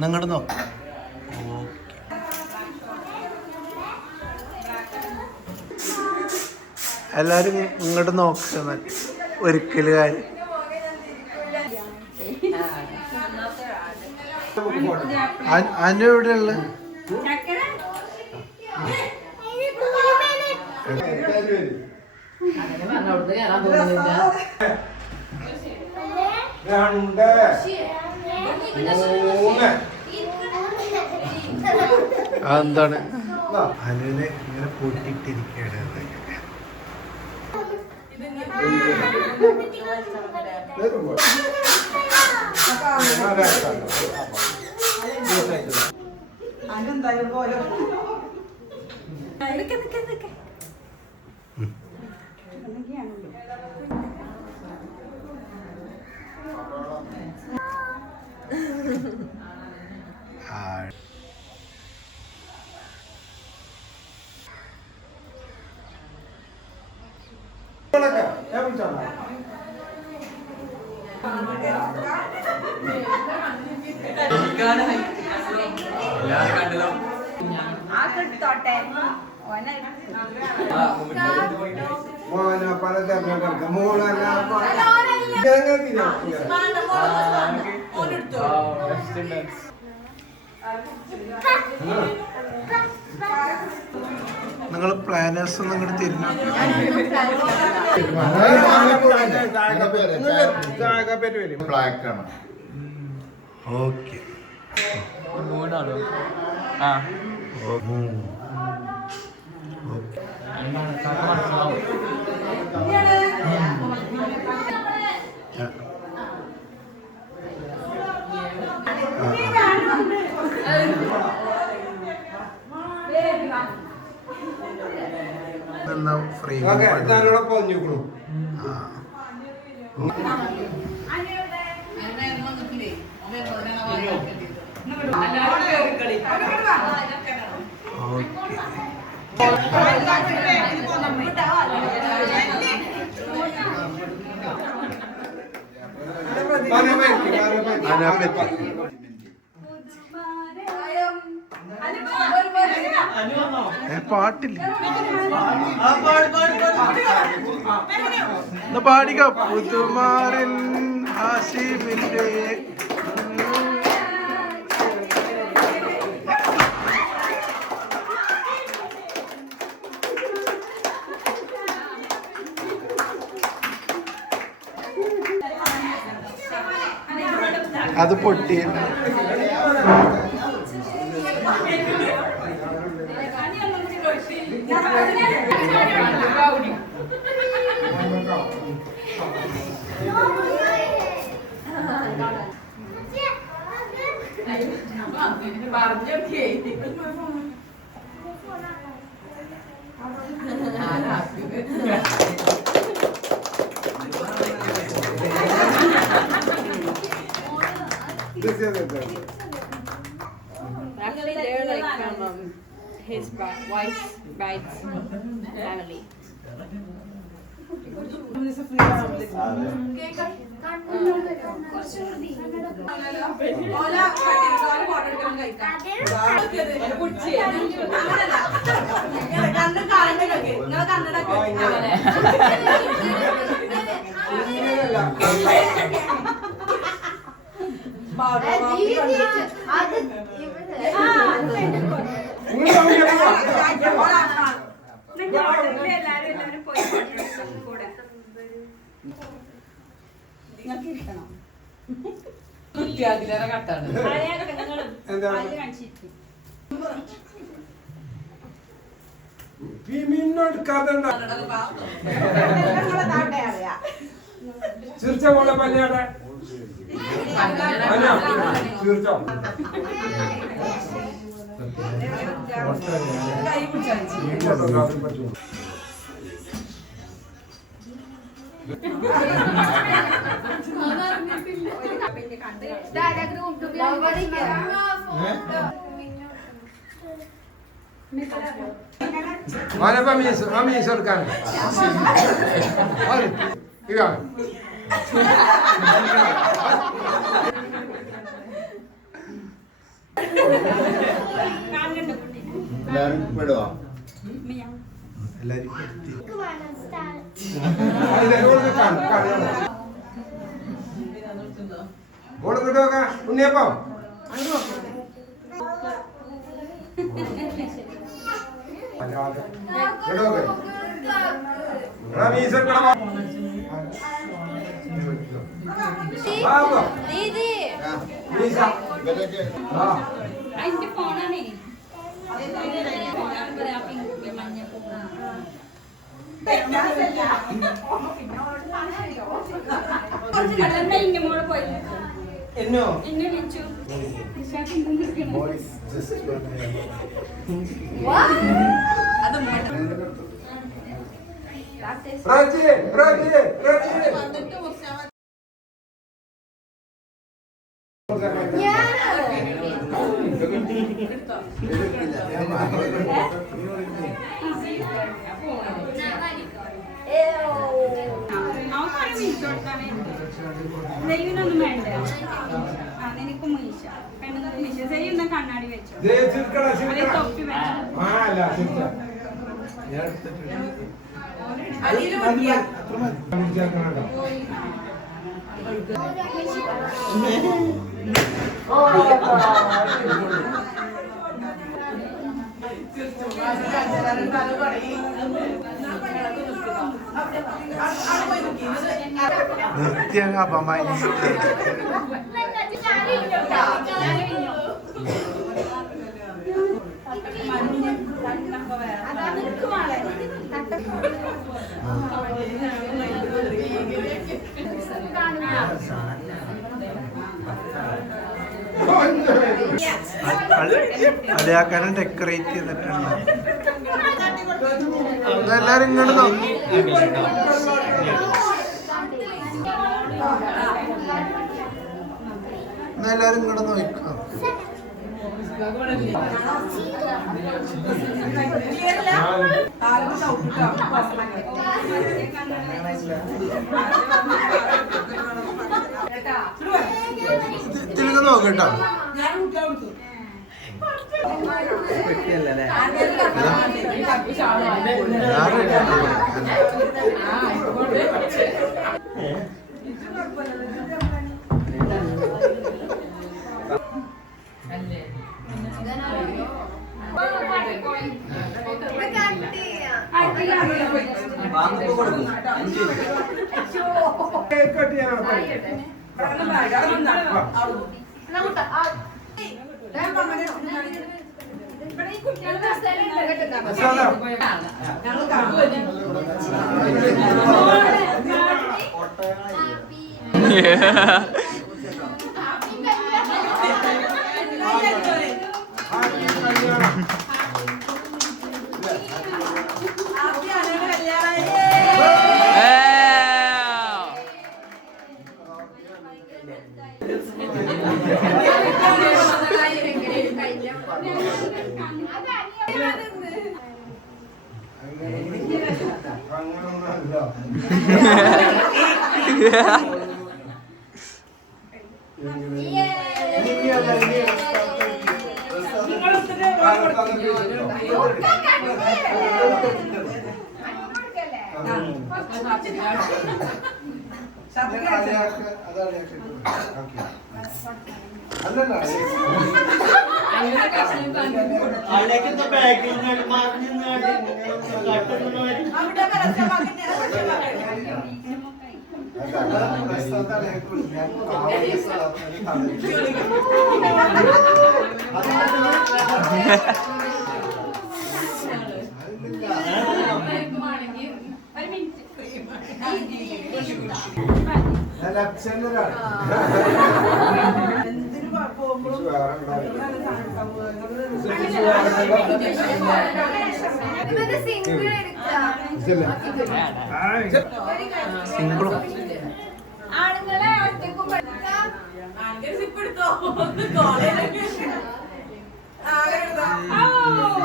നിങ്ങോട്ട് നോക്കാം. എല്ലാരും ഇങ്ങോട്ട് നോക്കുന്ന ഒരിക്കല് കാര്യം. അനു എവിടെയുള്ള എന്താണ് അനുവിനെ ഇങ്ങനെ പൂട്ടിയിട്ടിരിക്കുകയാണ്. നിങ്ങൾ പ്ലാനേഴ്സ് ഒന്നും ഇങ്ങോട്ട് തിരിഞ്ഞു. ഓക്കെ ഫ്രെയിം പാട്ടില്ല പാടിക പുതുമാരൻ ആശിമിന്റെ അത് പൊട്ടിയ Actually, they're like from his wife's bride's family. ചിരിച്ച പോലെ പല്ലിയാട്ടെ ചിരിച്ചോ മീസ് എടുക്കാൻ ഇതാണ് കാണുന്നുണ്ട് കുട്ടി. എല്ലാവരും പെടുവാ മിയാ. എല്ലാരും എത്തി. ഓള് കിട്ടുക ഉണ്ണിയപ്പം ദീദി ഇവരൊക്കെ അതിന്റെ ഫോണാണേ. ഫോണാണ് പറയാ പിങ്ക് മഞ്ഞ ഇന്റെ മോളെ പോയി എന്നോ എന്നെ വിളിച്ചു. ബോയ്സ് ജസ്റ്റ് റജി റജി റജി അവക്കാണ് മീശ കൊടുക്കാൻ ദൈവനൊന്നും വേണ്ട. ആ നിനക്കും മീശ പെണ്ണുങ്ങൾക്ക് മീശ ചെയ്യുന്ന കണ്ണാടി വെച്ചോ. അതേ തൊപ്പി വെച്ചോ. ആ അല്ല ചിരിക്ക ഞാൻ എടുത്തിട്ടുണ്ട്. നിർത്തിയ അപമാനിച്ചു. കളിയാക്കാനും ഡെക്കറേറ്റ് ചെയ്തിട്ടുണ്ട്. എല്ലാരും ഇങ്ങോട്ട് നോക്കി. എല്ലാരും ഇങ്ങോട്ട് നോക്കാം. ഇതിലേക്ക് നോക്കട്ടോ.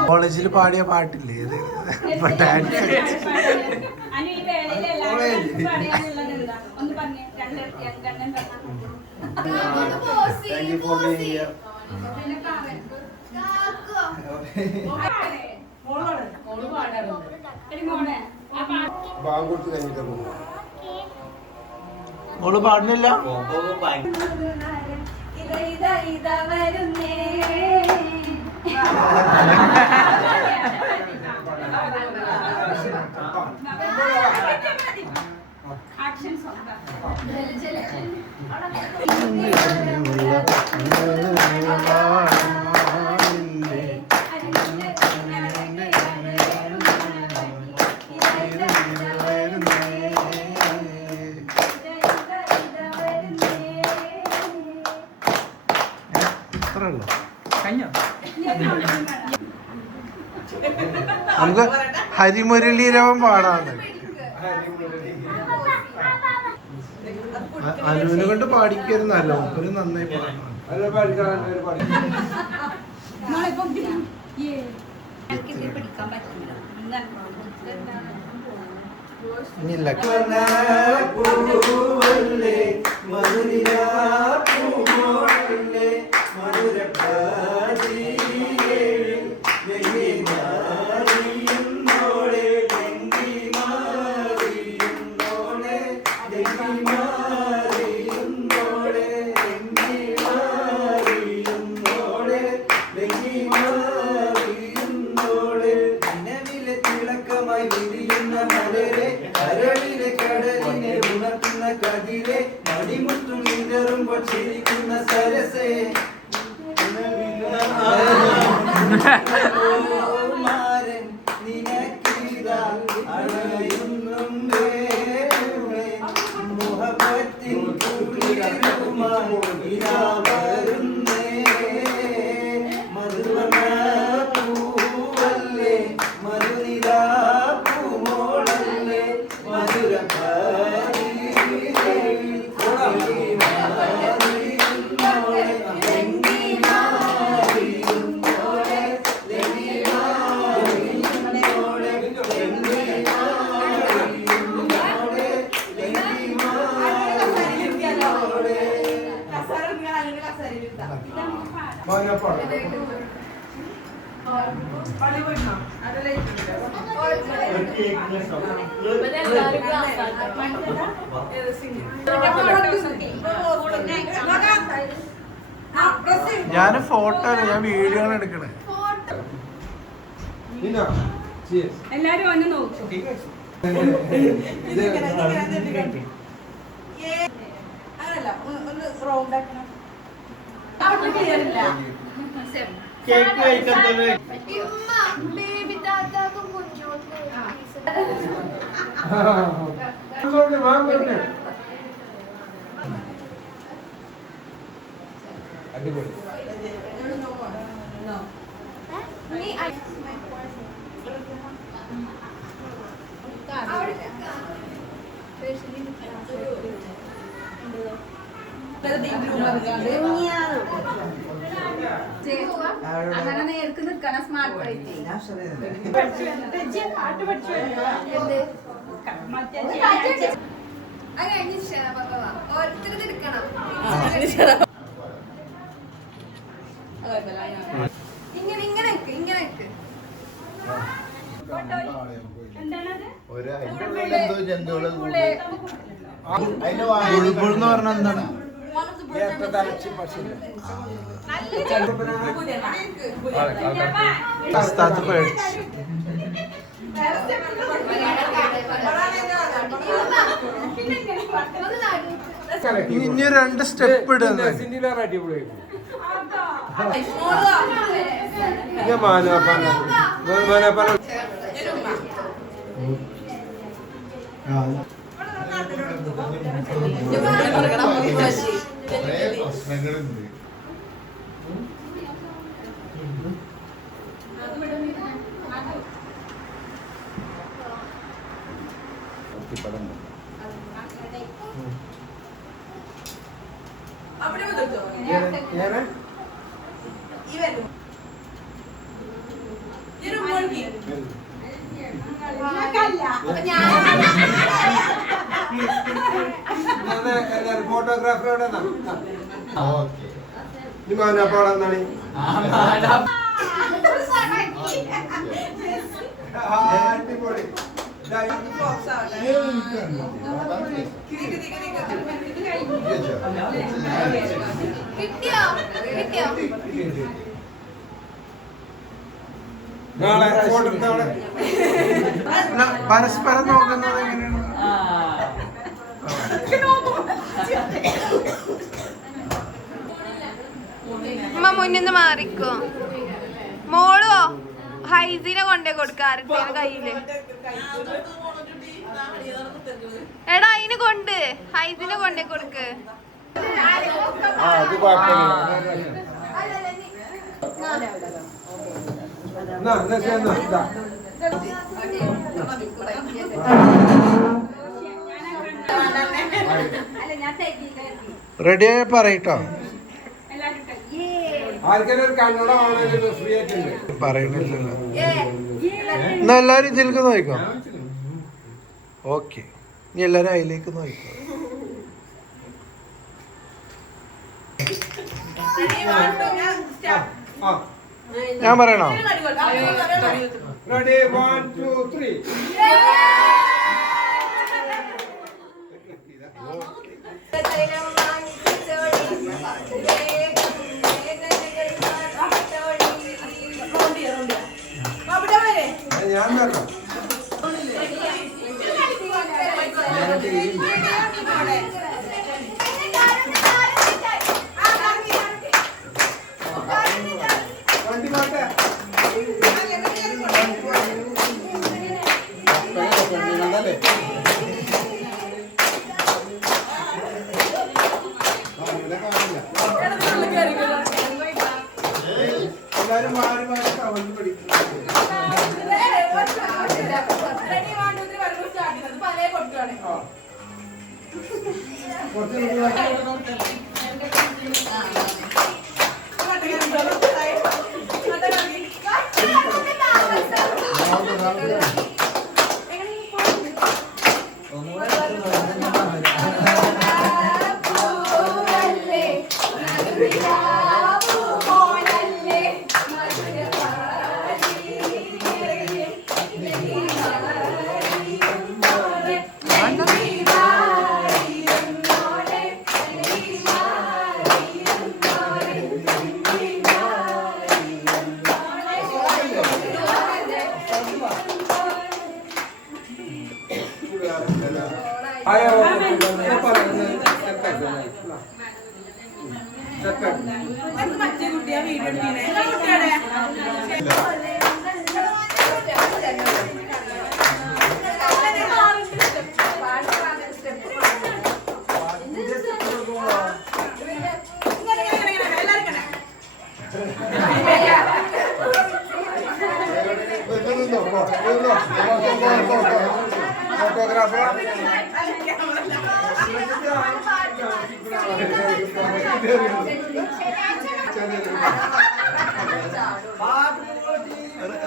കോളേജിൽ പാടിയ പാട്ടില്ലേ ഇത്? Thank you for being here. Bank കൊടുത്ത് കഴിഞ്ഞിട്ട് പോകും. മോള് പാടുന്നില്ല. നമുക്ക് ഹരിമുരളീരവം പാടാന്ന്. അനുവിനെ കൊണ്ട് പാടിക്കരുന്നല്ലോ, ഒരു നന്നായി പാടാം. അല്ല പഠിക്കാൻ ഒരു പഠിക്കും. പിടിക്കാൻ പറ്റില്ല. ഇനിയില്ല. പൂവല്ലേ മധുരിയാ പൂവല്ലേ മധുരപ്പാതിയേഴിൽ വെള്ളി മാറിയുന്നോളെ ഡെങ്കി മാറിയുന്നോളെ ഡെങ്കി മാറിയുന്നോളെ ഡെങ്കി മാറിയുന്നോളെ ഡെങ്കി മാറിയുന്നോളെ നിലവിലെ തിളക്കമായി വിരിയുന്ന മലരെ കരളിലെ കടലിനെ ഉണർത്തുന്ന കതിരെ മണിമുത്തു നീതറുമ്പോൾ ചിരിക്കുന്ന സരസേ മാരൻ നിനക്കിതാ അണയുന്നും വേറെ മുഹബത്തിൻ കുളിരുമായി ഇതാ വരുന്നേ മധുരമ പൂവല്ലേ മധുരിതാ പൂമോളല്ലേ മധുരപ്പാരി ഞാൻ ഫോട്ടോ അല്ല, ഞാൻ വീഡിയോ ആണ് എടുക്കണേ. എല്ലാരും വന്ന് നോക്കും. കേക്ക് കഴിക്കത്തത് അടിപൊളി. അങ്ങനെ നേർക്ക് നിൽക്കണം സ്മാർട്ട് ആയിട്ട്. പാട്ട് പഠിച്ചു മറ്റേ അത് കഴിഞ്ഞ് ഓരോരുത്തർ എടുക്കണം. ഇങ്ങനെ ഇങ്ങനെ ഇങ്ങനെ എന്താണത്? എന്തോ ജന്തുക്കള് അതിന്റെ ബുൾബുൾ എന്ന് പറഞ്ഞാൽ എന്താണ്? ഉസ്താദ് പേടിച്ച്. ഇനി 2 സ്റ്റെപ്പ് ഇടുന്നത്. അടിപൊളിയായിരുന്നു. മാനാപ്പാന പ്രശ്നങ്ങളുണ്ട്. ഫോട്ടോഗ്രാഫിയോടെ ഓക്കെ നീ മാനാപ്പാടം എന്താണ് അടിപൊളി കിട്ടിയോ കിട്ടിയോ നാളെ ഫോട്ടോ എടുത്താളെ പരസ്പരം നോക്കുന്നത് എങ്ങനെയാണ്? അമ്മ മുന്നിന്ന് മാറിക്കോ. മോളോ ഹൈസിനെ കൊണ്ടേ കൊടുക്കാറുണ്ട് കയ്യില്. എടാ അതിന് കൊണ്ട് ഹൈസിനെ കൊണ്ടേ കൊടുക്ക്. അത് കുഴപ്പമില്ല റെഡിയായ പറയട്ടോ. ആർക്കെങ്കിലും ഒരു കണ്ണട വാങ്ങാനൊരു ഫ്രീ ആയിട്ടുണ്ട് പറയണില്ലല്ലോ. എന്നാ എല്ലാരും ഇതിലേക്ക് നോക്കാം. ഓക്കെ, ഇനി എല്ലാരും അതിലേക്ക് നോക്കാം. ഞാൻ പറയണോ? റെഡി 1 2 3 ഞാൻ തരണം വണ്ടി മാറ്റേ എല്ലാരും മാറി മാറി കവന്ന് പിടിക്കുന്നു.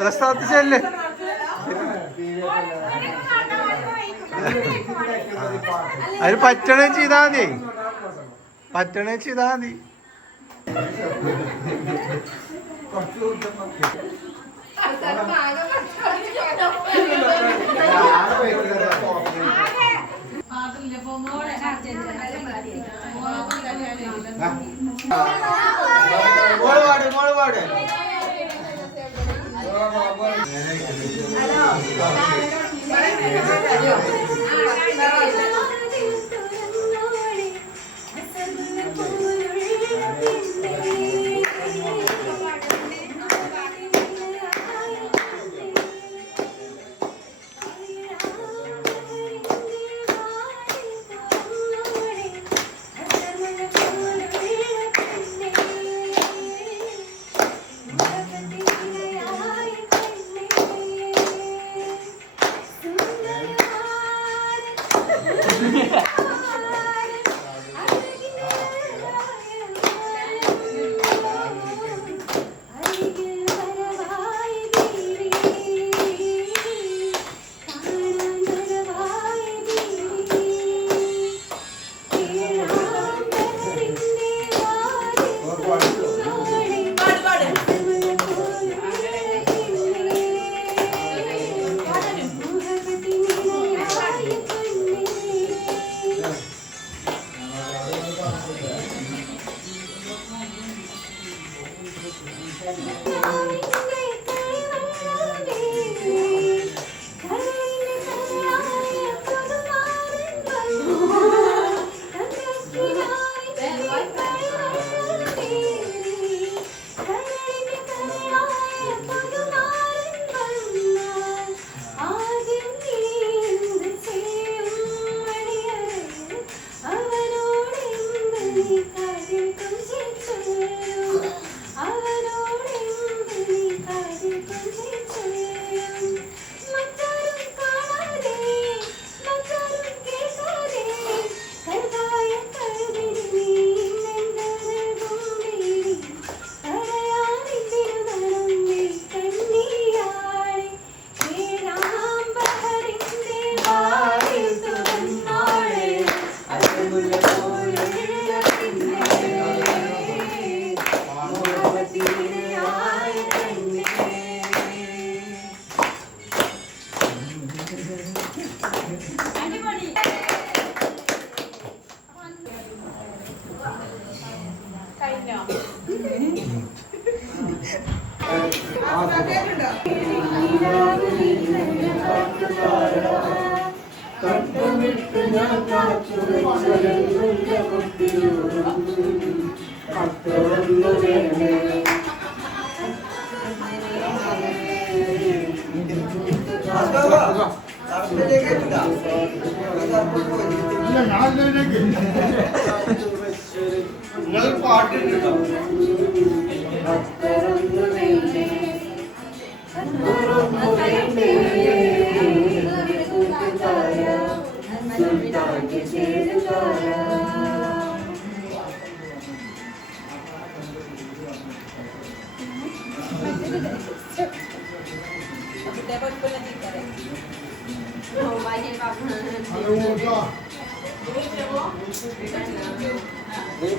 റെസ്റ്റാർട്ടിച്ചല്ലേ? അതിന് പറ്റണേ ചെയ്താ മതി, പറ്റണേ ചെയ്താ മതി. പാട്ടിട്ടോ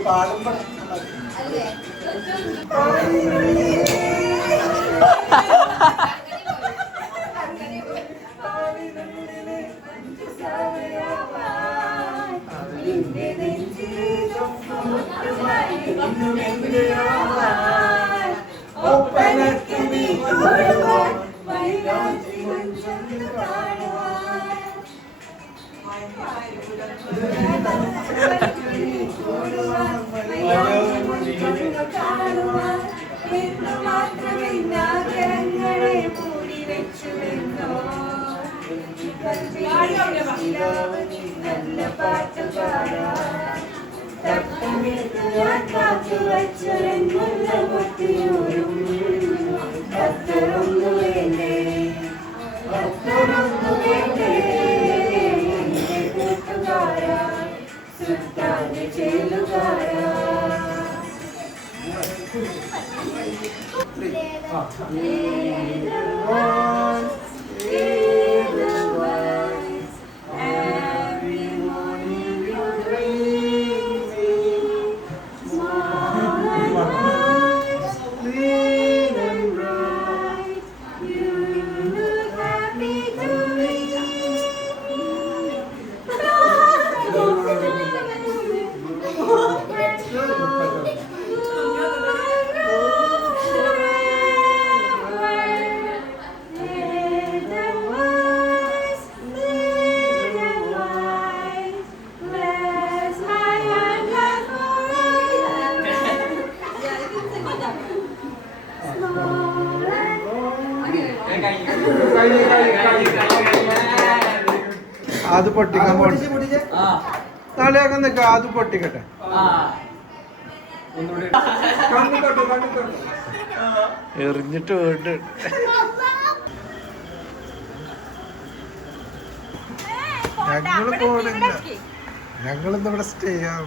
പാടുമ്പോ അത് പൊട്ടിക്കാൻ തലയൊക്കെ നിൽക്ക അത് പൊട്ടിക്കട്ടെ എറിഞ്ഞിട്ട് വീട്ട് ഞങ്ങള് പോണില്ല ഞങ്ങളിന്നിവിടെ സ്റ്റേ ചെയ്യാൻ